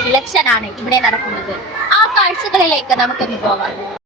Election ആണ് ഇവിടെ നടക്കുന്നത്. ആ കാഴ്ചകളിലേക്ക് നമുക്കൊന്ന് പോകാം.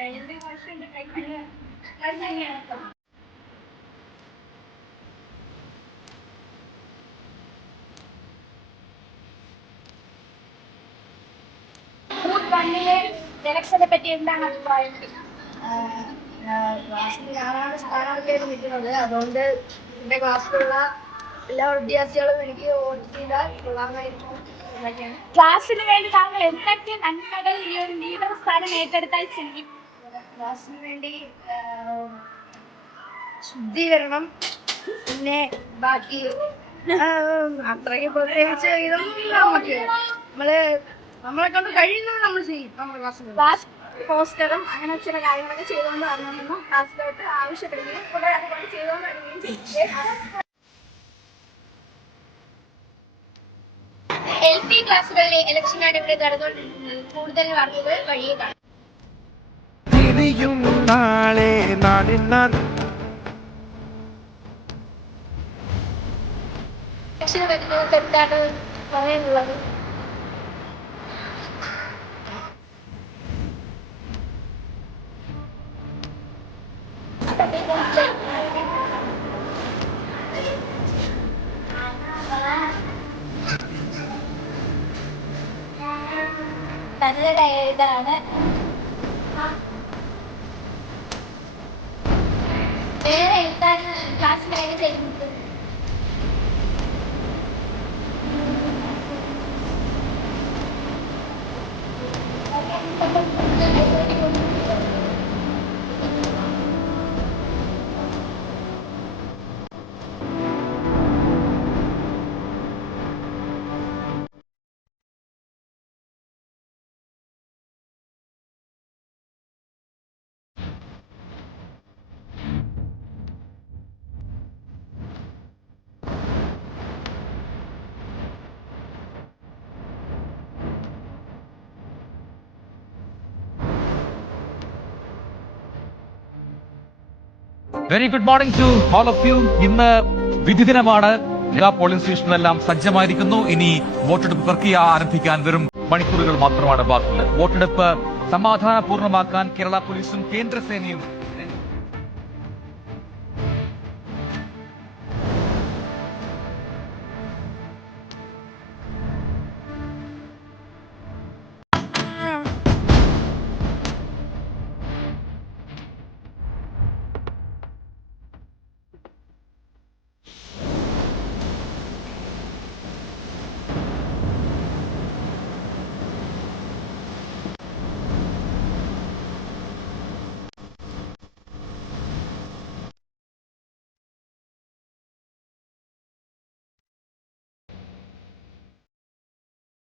കഴിഞ്ഞ പറ്റി എന്താണ് അഭിപ്രായം? ക്ലാസ്സിൽ ഞാനാണ് സ്ഥാനാർത്ഥിയായിട്ട് നിൽക്കുന്നത്. അതുകൊണ്ട് ക്ലാസ്സിലുള്ള എല്ലാ വിദ്യാർത്ഥികളും എനിക്ക് വോട്ട് ചെയ്താൽ കൊള്ളാമായിരിക്കും ക്ലാസ്സിന് വേണ്ടി താങ്കൾ എന്തൊക്കെ നന്മകൾ ഈ ഒരു ലീഡർ സ്ഥാനം ഏറ്റെടുത്താൽ ചെയ്യും ക്ലാസ്സിന് വേണ്ടി ശുദ്ധീകരണം പിന്നെ ബാക്കി അത്രയ്ക്ക് പ്രത്യേകിച്ച് ഇതൊന്നും നമുക്ക്. നമ്മൾ നമ്മളെ കൊണ്ട് കഴിയുന്നത് നമ്മൾ ചെയ്യും നമ്മുടെ ക്ലാസ് പോസ്റ്ററും അങ്ങനെ ചില കാര്യങ്ങളൊക്കെ ചെയ്തുകൊണ്ട് വരണമെന്നും ക്ലാസ്സിലോട്ട് ആവശ്യപ്പെടുകയും കൂടെ അതുപോലെ ചെയ്തുകൊണ്ട് വരികയും ചെയ്യും എൽ പി ക്ലാസ്സുകളിലെ ഇലക്ഷനാണ് ഇവിടെ നടന്നുകൊണ്ടിരിക്കുന്നത് കൂടുതൽ വാർത്തകൾ വഴിയെ കാണാം. തിരിയും നാളെ നാടിനാ ഇലക്ഷൻ വരുന്നത് എന്താണ് പറയാനുള്ളത്? നല്ലൊരു ഇതാണ്. വേറെ എന്താണ് ക്ലാസ്സിൽ very good morning to all of you ഇന്ന് വിധി ദിനമാണ് എല്ലാ പോളിംഗ് സ്റ്റേഷനിലെല്ലാം സജ്ജമായിരിക്കുന്നു. ഇനി വോട്ടെടുപ്പ് പ്രക്രിയ ആരംഭിക്കാൻ വെറും മണിക്കൂറുകൾ മാത്രമാണ് ബാക്കിയുള്ളത്. വോട്ടെടുപ്പ് സമാധാനപൂർണമാക്കാൻ കേരള പോലീസും കേന്ദ്ര സേനയും